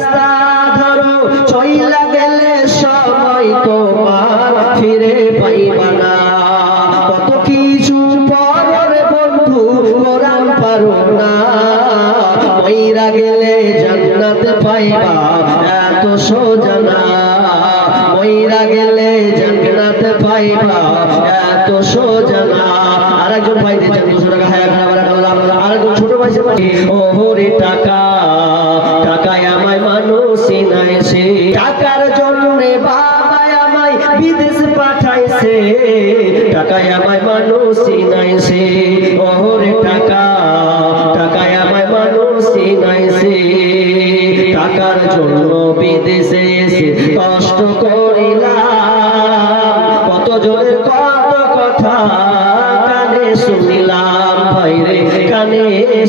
রাস্তা ধরো চইলা গেলে সময় তোমার ফিরে পাইবা না কত কিছু পরের বন্ধু কোরআন পারো না মইরা গেলে জান্নাত পাইবা এত সোজা না মইরা গেলে জান্নাত পাইবা এত সোজা না আরেকজন ভাই দিয়েছেন 200 টাকা হায়া খাবার আল্লাহ আরেকজন ছোট ভাই ওরে টাকা টাকায় আমায় মানুষ চিনাইছে টাকার জন্য বাবা আমায় বিদেশ পাঠাইছে টাকায় আমায় মানুষ চিনাইছে ওরে টাকা টাকায় আমায় মানুষ চিনাইছে টাকার জন্য বিদেশে এসে কষ্ট করিলাম কত জনের কত কথা কানে শুনিলাম ভাইরে কানে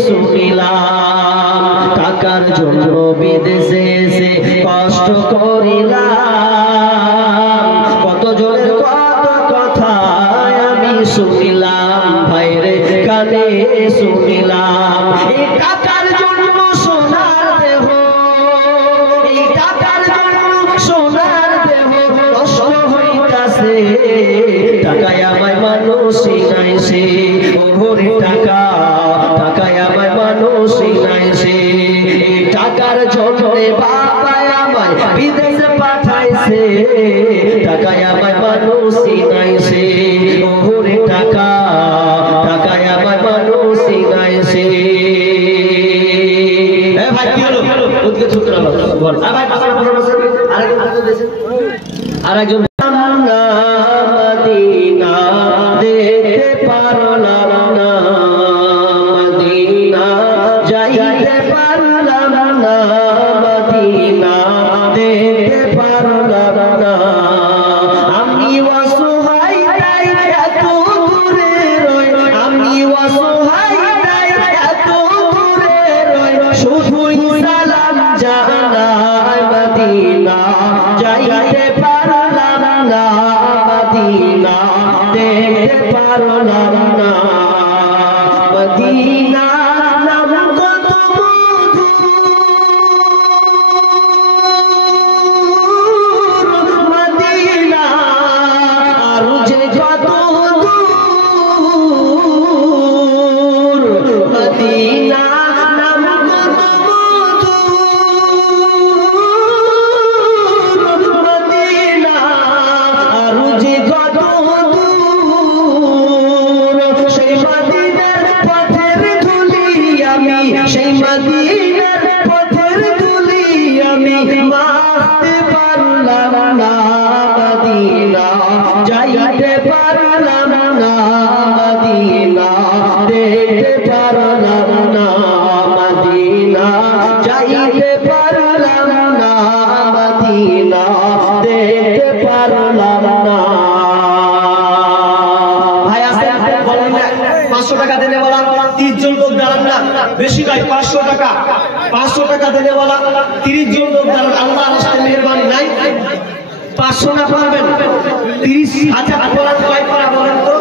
শুনিলাম টাকার জন্য বিদেশে এসে কষ্ট করিলাম কত জনের কত কথা আমি শুনিলাম ভাইরে কানে শুনিলাম এই টাকার জন্য সোনার দেহ এই টাকার জন্য সোনার দেহ নষ্ট হইতাছে টাকায় আমায় মানুষ চিনাইছে ওরে টাকা টাকায় আমায় মানুষ চিনাইছে টাকার জন্য বাবা আমায় বিদেশে পাঠাইছে টাকায় আমায় মানুষ চিনাইছে ওরে টাকা টাকায় আমায় মানুষ চিনাইছে ভাই কি হলো ওদিকে ছোট হলো বল ভাই পাশে বসে আরেকজন মদিনা দেখতে পারলাম না মদিনা যাইতে পারলাম না মদিনা দেখতে পারলাম না আমি অসহায় তাই এত দূরে রই আমি অসহায় তাই এত দূরে রই শুধুই সালাম জানাই মদিনা যাইতে পারলাম না মদিনা দেখতে পারলাম না মদিনা নাম কত মধুর মদিনা আর যে কত দূর মদিনা নাম কত মধুর মদিনা আর যে কত সেই মদিনার পথের ধুলি আমি সেই মদিনার পথের ধুলি আমি মাখতে পারলাম না মদিনা যাইতে পারলাম না মদিনা দেখতে পারলাম না মদিনা যাইতে পারলাম না মদিনা দেখতে পারলাম না ভাই আছে বলেন 500 টাকা দেনে वाला 30 জন লোক দাঁড়ান না বেশি ভাই 500 টাকা দেনে वाला 30 জন লোক দাঁড়ান আল্লাহর রাস্তে মেহেরবানি নাই 500 না পারবেন 30 আচ্ছা বলেন কয় পারা বলেন তো